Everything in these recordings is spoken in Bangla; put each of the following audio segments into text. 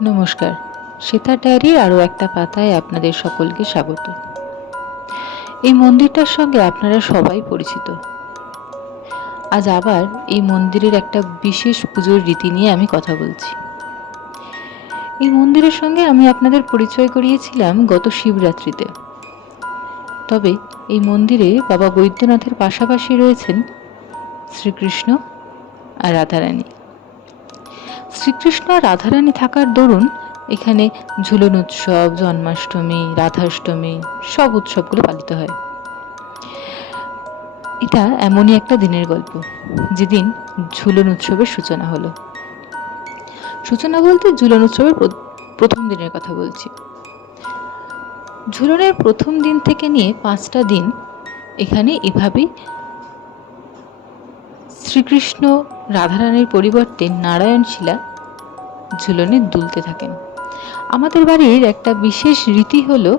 নমস্কার, সেতার ডায়েরির আরও একটা পাতায় আপনাদের সকলকে স্বাগত। এই মন্দিরটার সঙ্গে আপনারা সবাই পরিচিত। আজ আবার এই মন্দিরের একটা বিশেষ পুজোর রীতি নিয়ে আমি কথা বলছি। এই মন্দিরের সঙ্গে আমি আপনাদের পরিচয় করিয়েছিলাম গত শিবরাত্রিতে। তবে এই মন্দিরে বাবা বৈদ্যনাথের পাশাপাশি রয়েছেন শ্রীকৃষ্ণ আর রাধারানী। শ্রীকৃষ্ণ আর রাধারানী থাকার দরুন এখানে ঝুলন উৎসব, জন্মাষ্টমী, রাধাষ্টমী সব উৎসবগুলো পালিত হয়। এটা এমনই একটা দিনের গল্প যেদিন ঝুলন উৎসবের সূচনা হলো। সূচনা বলতে ঝুলন উৎসবের প্রথম দিনের কথা বলছি। ঝুলনের প্রথম দিন থেকে নিয়ে 5টা দিন এখানে এভাবেই শ্রীকৃষ্ণ রাধারানীর পরিবর্তে নারায়ণ শিলা ঝুলনে দুলতে থাকেন। আমাদের বাড়ির একটা বিশেষ রীতি হলো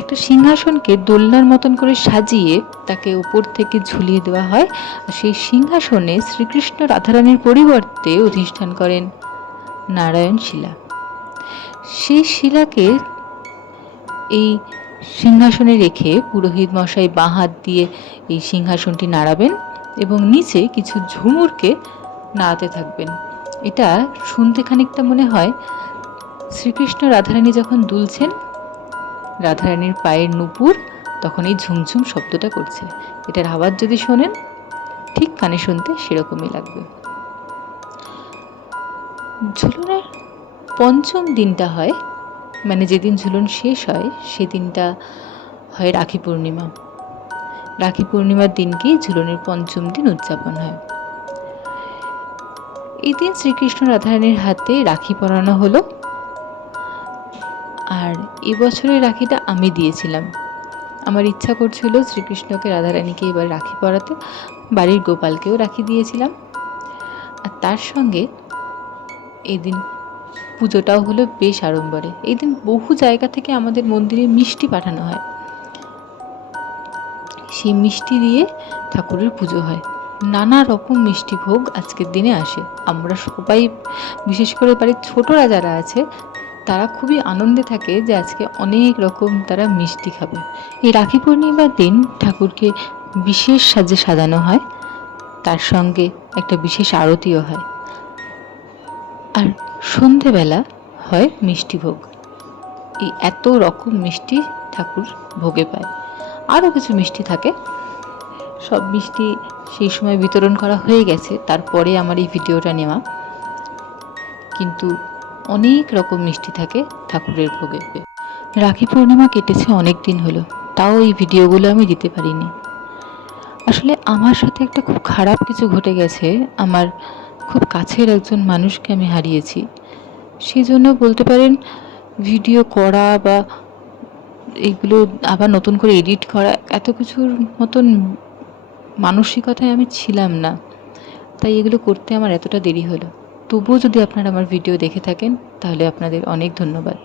একটা সিংহাসনকে দোলনার মতন করে সাজিয়ে তাকে উপর থেকে ঝুলিয়ে দেওয়া হয়। আর সেই সিংহাসনে শ্রীকৃষ্ণ রাধারানীর পরিবর্তে অধিষ্ঠান করেন নারায়ণ শিলা। সেই শিলাকে এই সিংহাসনে রেখে পুরোহিত মশাই বাঁ হাত দিয়ে এই সিংহাসনটি নাড়াবেন এবং নিচে কিছু ঝুমুরকে নাড়াতে থাকবেন। এটা শুনতে খানিকটা মনে হয় শ্রীকৃষ্ণ রাধারানী যখন দুলছেন, রাধারানীর পায়ের নুপুর তখন এই ঝুমঝুম শব্দটা করছে। এটার আওয়াজ যদি শোনেন ঠিক কানে শুনতে সেরকমই লাগবে। ঝুলনের পঞ্চম দিনটা হয়, মানে যেদিন ঝুলন শেষ হয় সেদিনটা হয় রাখি পূর্ণিমা। রাখি পূর্ণিমার দিনকেই ঝুলনের পঞ্চম দিন উদযাপন হয়। এই দিন শ্রীকৃষ্ণ রাধারানীর হাতে রাখি পরানো হলো। আর এবছরের রাখিটা আমি দিয়েছিলাম। আমার ইচ্ছা করছিল শ্রীকৃষ্ণকে রাধারানীকে এবার রাখি পরাতে, বাড়ির গোপালকেও রাখি দিয়েছিলাম। আর তার সঙ্গে এই দিন পুজোটাও হলো বেশ আড়ম্বরে। এই দিন বহু জায়গা থেকে আমাদের মন্দিরে মিষ্টি পাঠানো হয়। সেই মিষ্টি দিয়ে ঠাকুরের পুজো হয়। নানা রকম মিষ্টি ভোগ আজকের দিনে আসে। আমরা সবাই, বিশেষ করে বাড়ির ছোটরা যারা আছে, তারা খুবই আনন্দে থাকে যে আজকে অনেক রকম তারা মিষ্টি খাবে। এই রাখি পূর্ণিমার দিন ঠাকুরকে বিশেষ সাজে সাজানো হয়, তার সঙ্গে একটা বিশেষ আরতিও হয়। আর সন্ধেবেলা হয় মিষ্টি ভোগ। এই এত রকম মিষ্টি ঠাকুর ভোগে পায়। আরও কিছু মিষ্টি থাকে, সব মিষ্টি সেই সময় বিতরণ করা হয়ে গেছে, তারপরে আমার এই ভিডিওটা নেওয়া। কিন্তু অনেক রকম মিষ্টি থাকে ঠাকুরের ভোগে। রাখি পূর্ণিমা কেটেছে অনেক দিন হলো, তাও এই ভিডিওগুলো আমি দিতে পারিনি। আসলে আমার সাথে একটা খুব খারাপ কিছু ঘটে গেছে। আমার খুব কাছের একজন মানুষকে আমি হারিয়েছি। সেই জন্য বলতে পারেন ভিডিও করা বা এগুলো আবার নতুন করে এডিট করা, এত কিছুর মতন মানসিকতায় আমি ছিলাম না, তাই এগুলো করতে আমার এতটা দেরি হলো। তবুও যদি আপনারা আমার ভিডিও দেখে থাকেন তাহলে আপনাদের অনেক ধন্যবাদ।